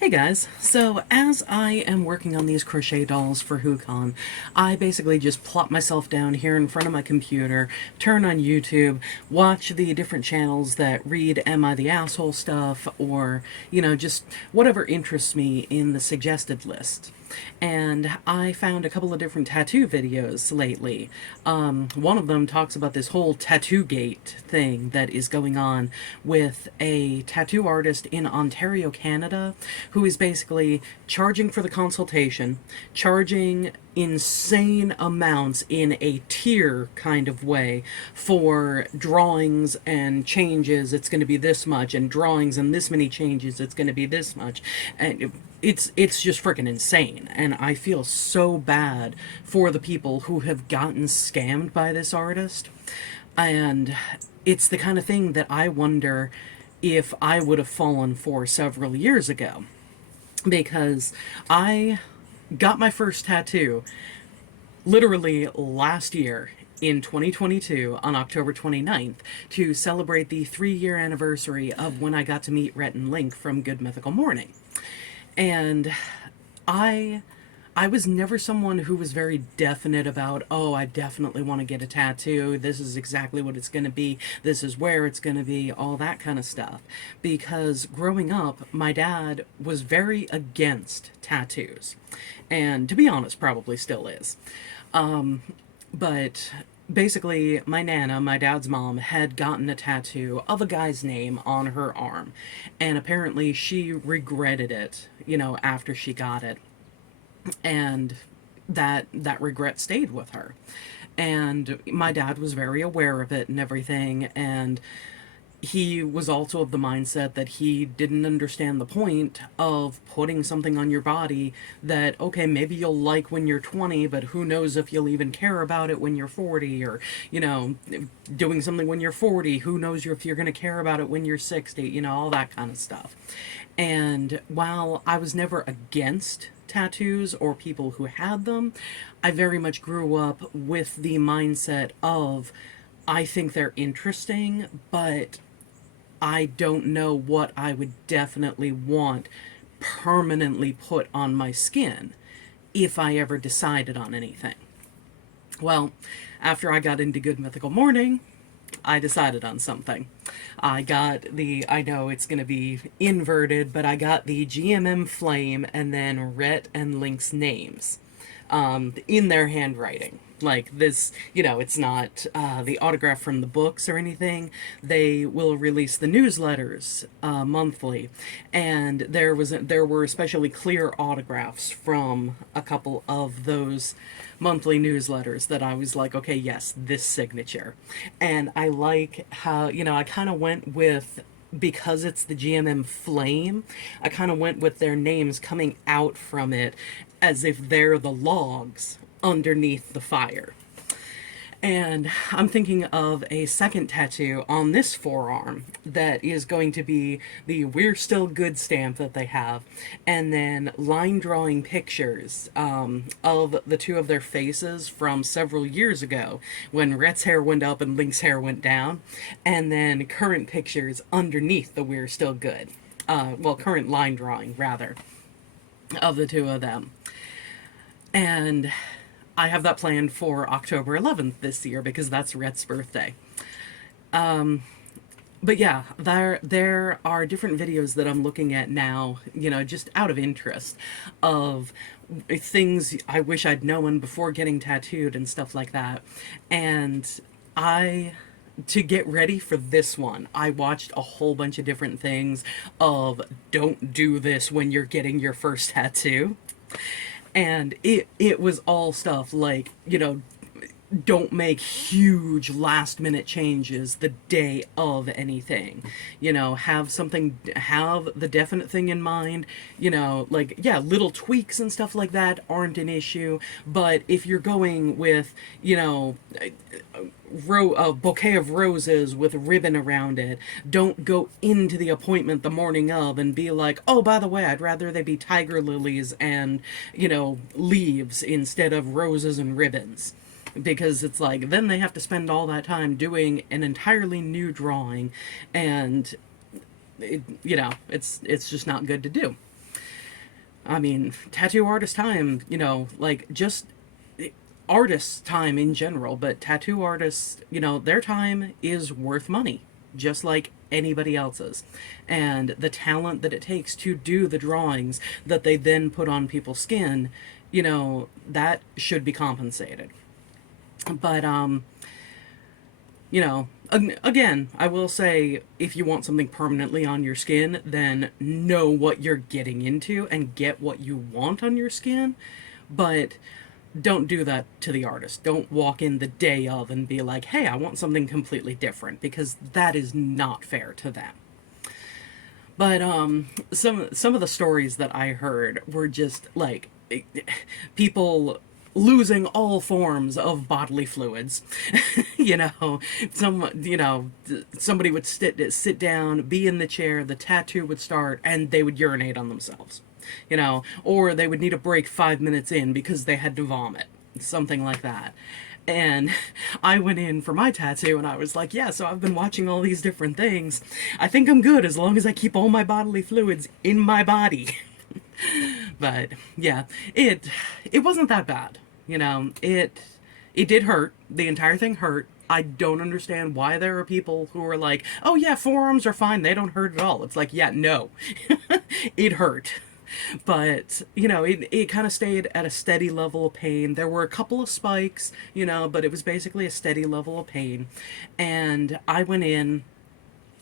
Hey guys, so as I am working on these crochet dolls for WhoCon, I basically just plop myself down here in front of my computer, turn on YouTube, watch the different channels that read Am I the Asshole stuff, or, just whatever interests me in the suggested list. And I found a couple of different tattoo videos lately. One of them talks about this whole tattoo gate thing that is going on with a tattoo artist in Ontario, Canada, who is basically charging for the consultation, charging insane amounts in a tier kind of way for drawings and changes. It's going to be this much, and drawings and this many changes, it's going to be this much. And it's just freaking insane, and I feel so bad for the people who have gotten scammed by this artist. And it's the kind of thing that I wonder if I would have fallen for several years ago, because I got my first tattoo literally last year in 2022 on October 29th to celebrate the 3-year anniversary of when I got to meet Rhett and Link from Good Mythical Morning. And I I was never someone who was very definite about, oh, I definitely want to get a tattoo. This is exactly what it's going to be. This is where it's going to be, all that kind of stuff. Because growing up, my dad was very against tattoos. And to be honest, probably still is. But basically, my Nana, my dad's mom, had gotten a tattoo of a guy's name on her arm. And apparently she regretted it, after she got it. And that regret stayed with her. And my dad was very aware of it and everything. And he was also of the mindset that he didn't understand the point of putting something on your body that, okay, maybe you'll like when you're 20, but who knows if you'll even care about it when you're 40, or, doing something when you're 40, who knows if you're going to care about it when you're 60, all that kind of stuff. And while I was never against tattoos or people who had them, I very much grew up with the mindset of, I think they're interesting, but I don't know what I would definitely want permanently put on my skin if I ever decided on anything. Well, after I got into Good Mythical Morning, I decided on something. I know it's going to be inverted, but I got the GMM Flame and then Rhett and Link's names in their handwriting. Like this, it's not the autograph from the books or anything. They will release the newsletters monthly, and there were especially clear autographs from a couple of those monthly newsletters that I was like, okay, yes, this signature. And I like how, I kind of went with, because it's the GMM Flame, I kind of went with their names coming out from it as if they're the logs underneath the fire. And I'm thinking of a second tattoo on this forearm that is going to be the We're Still Good stamp that they have, and then line drawing pictures of the two of their faces from several years ago when Rhett's hair went up and Link's hair went down, and then current pictures underneath the We're Still Good. Current line drawing, rather, of the two of them. And I have that planned for October 11th this year because that's Rhett's birthday. But yeah, there are different videos that I'm looking at now, just out of interest, of things I wish I'd known before getting tattooed and stuff like that. And to get ready for this one, I watched a whole bunch of different things of don't do this when you're getting your first tattoo. And it was all stuff like, don't make huge last minute changes the day of anything. Have the definite thing in mind. Little tweaks and stuff like that aren't an issue. But if you're going with, a bouquet of roses with a ribbon around it, don't go into the appointment the morning of and be like, oh, by the way, I'd rather they be tiger lilies and, leaves instead of roses and ribbons. Because it's like, then they have to spend all that time doing an entirely new drawing, and it's just not good to do. I mean, tattoo artist time, like just artists' time in general, but tattoo artists, their time is worth money, just like anybody else's. And the talent that it takes to do the drawings that they then put on people's skin, that should be compensated. But, again, I will say if you want something permanently on your skin, then know what you're getting into and get what you want on your skin. But don't do that to the artist. Don't walk in the day of and be like, hey, I want something completely different, because that is not fair to them. But some of the stories that I heard were just like people losing all forms of bodily fluids. you know, somebody would sit down, be in the chair, the tattoo would start, and they would urinate on themselves. Or they would need a break 5 minutes in because they had to vomit, something like that. And I went in for my tattoo and I was like, yeah, so I've been watching all these different things. I think I'm good as long as I keep all my bodily fluids in my body. But yeah, it wasn't that bad. It did hurt. The entire thing hurt. I don't understand why there are people who are like, oh yeah, forearms are fine, they don't hurt at all. It's like, yeah, no. It hurt. But, it kind of stayed at a steady level of pain. There were a couple of spikes, but it was basically a steady level of pain. And I went in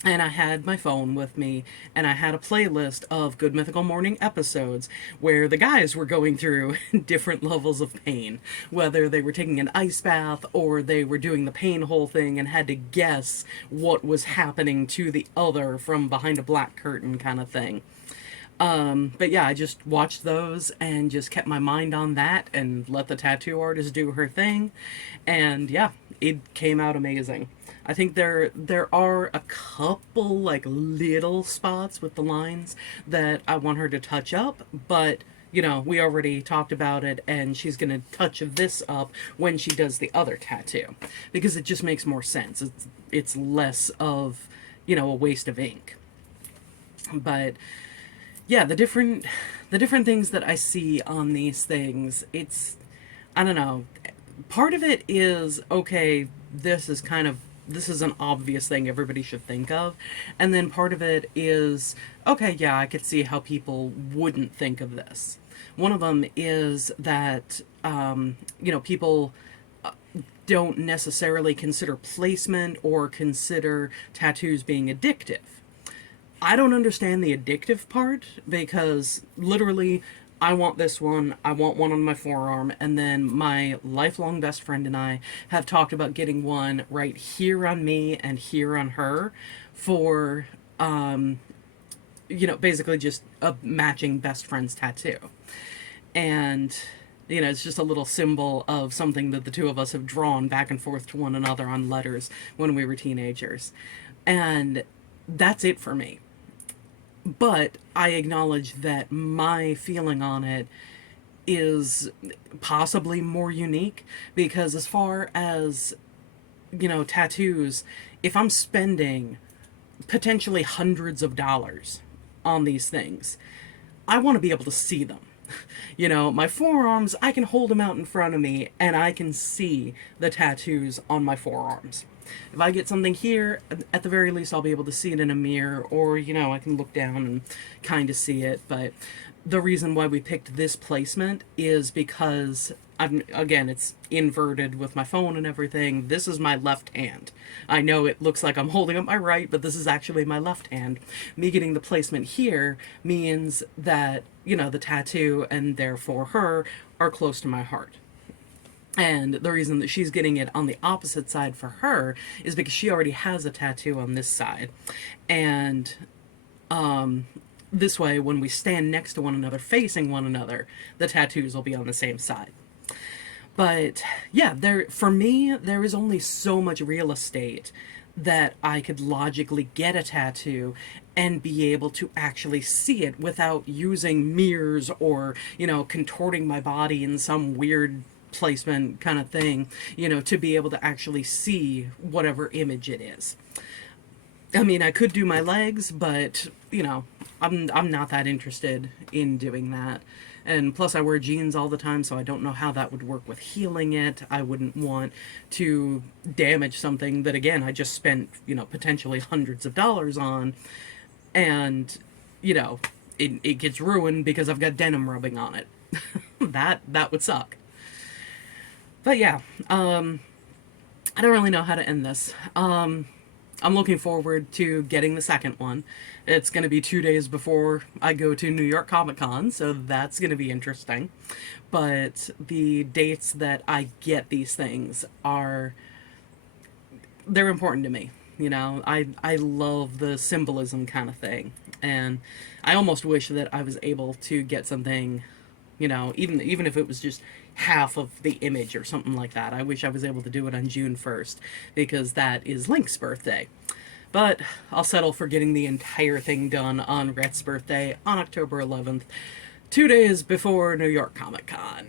and I had my phone with me, and I had a playlist of Good Mythical Morning episodes where the guys were going through different levels of pain, whether they were taking an ice bath or they were doing the pain hole thing and had to guess what was happening to the other from behind a black curtain kind of thing. But yeah, I just watched those and just kept my mind on that and let the tattoo artist do her thing. And yeah, it came out amazing. I think there are a couple like little spots with the lines that I want her to touch up, but we already talked about it, and she's going to touch this up when she does the other tattoo, because it just makes more sense. It's less of, a waste of ink. But yeah, the different things that I see on these things, I don't know. Part of it is, okay, this is an obvious thing everybody should think of. And then part of it is, okay, yeah, I could see how people wouldn't think of this. One of them is that, people don't necessarily consider placement or consider tattoos being addictive. I don't understand the addictive part, because literally I want this one, I want one on my forearm, and then my lifelong best friend and I have talked about getting one right here on me and here on her for, basically just a matching best friend's tattoo. And, it's just a little symbol of something that the two of us have drawn back and forth to one another on letters when we were teenagers. And that's it for me. But I acknowledge that my feeling on it is possibly more unique, because as far as, tattoos, if I'm spending potentially hundreds of dollars on these things, I want to be able to see them. My forearms, I can hold them out in front of me and I can see the tattoos on my forearms. If I get something here, at the very least I'll be able to see it in a mirror, or, I can look down and kind of see it. But the reason why we picked this placement is because, again, it's inverted with my phone and everything. This is my left hand. I know it looks like I'm holding up my right, but this is actually my left hand. Me getting the placement here means that, the tattoo, and therefore her, are close to my heart. And the reason that she's getting it on the opposite side for her is because she already has a tattoo on this side. And this way, when we stand next to one another, facing one another, the tattoos will be on the same side. But yeah, for me, there is only so much real estate that I could logically get a tattoo and be able to actually see it without using mirrors or, contorting my body in some weird placement kind of thing, to be able to actually see whatever image it is. I mean, I could do my legs, but, I'm not that interested in doing that. And plus I wear jeans all the time, so I don't know how that would work with healing it. I wouldn't want to damage something that, again, I just spent, potentially hundreds of dollars on, and, you know, it gets ruined because I've got denim rubbing on it. That would suck. But yeah, I don't really know how to end this. I'm looking forward to getting the second one. It's going to be 2 days before I go to New York Comic Con, so that's going to be interesting. But the dates that I get these things they're important to me. I love the symbolism kind of thing. And I almost wish that I was able to get something, even if it was just half of the image or something like that. I wish I was able to do it on June 1st, because that is Link's birthday. But I'll settle for getting the entire thing done on Rhett's birthday on October 11th, 2 days before New York Comic Con.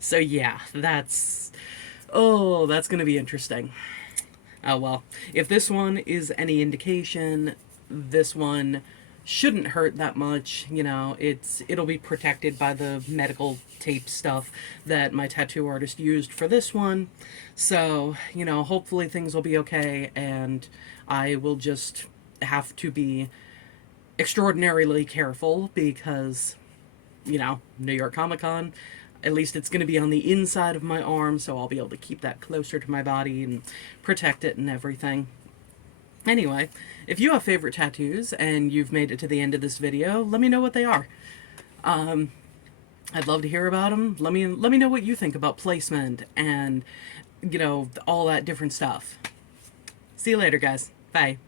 So yeah, that's going to be interesting. Oh well, if this one is any indication, this one shouldn't hurt that much. It'll be protected by the medical tape stuff that my tattoo artist used for this one. So, hopefully things will be okay, and I will just have to be extraordinarily careful because, New York Comic Con, at least it's going to be on the inside of my arm, so I'll be able to keep that closer to my body and protect it and everything. Anyway, if you have favorite tattoos and you've made it to the end of this video, let me know what they are. I'd love to hear about them. Let me know what you think about placement and, all that different stuff. See you later, guys. Bye.